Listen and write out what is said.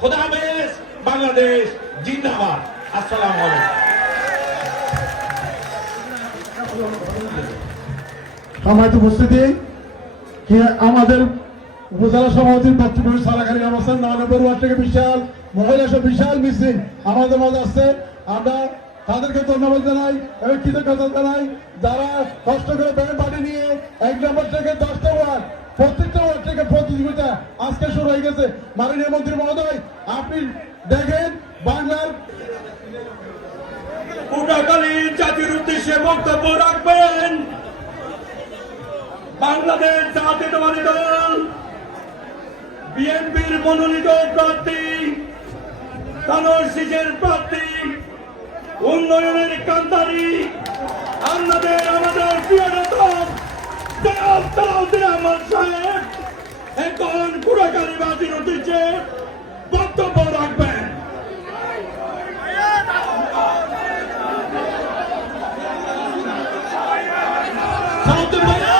খোদা বাংলাদেশ জিন্দাবাদ। আসসালামু আলাইকুম। সম্মানিত উপস্থিতি আমাদের উপজেলা সভাপতির বক্তব্য সারাখানি অবস্থান নয়নব্বই ওয়ার্ড থেকে বিশাল, মহিলা সব বিশাল মিছিল আমাদের মাঝে আসছে। আমরা তাদেরকে ধন্যবাদ জানাই কৃতজ্ঞতা জানাই, যারা কষ্ট করে ব্যাংক পার্টি নিয়ে এক নম্বর থেকে দশটা ওয়ার্ড প্রত্যেকটা থেকে প্রতিযোগিতা আজকে শুরু হয়ে গেছে। মাননীয় মন্ত্রী মহোদয়, আপনি দেখেন বাংলার পূর্ণকালী জাতির উদ্দেশ্যে বক্তব্য রাখবেন। বাংলাদেশ জাতীয়তাবাদী দল, বিএনপির মনোনীত প্রার্থী কানোর সিজের প্রার্থী, উন্নয়নের কান্তারি আমাদের আমাদের প্রিয় নেতা জনাব আহমদ সাহেব এখন পুরাকালী বাজির উদ্দেশ্যে বক্তব্য রাখবেন। সালাউদ্দিন ভাইয়া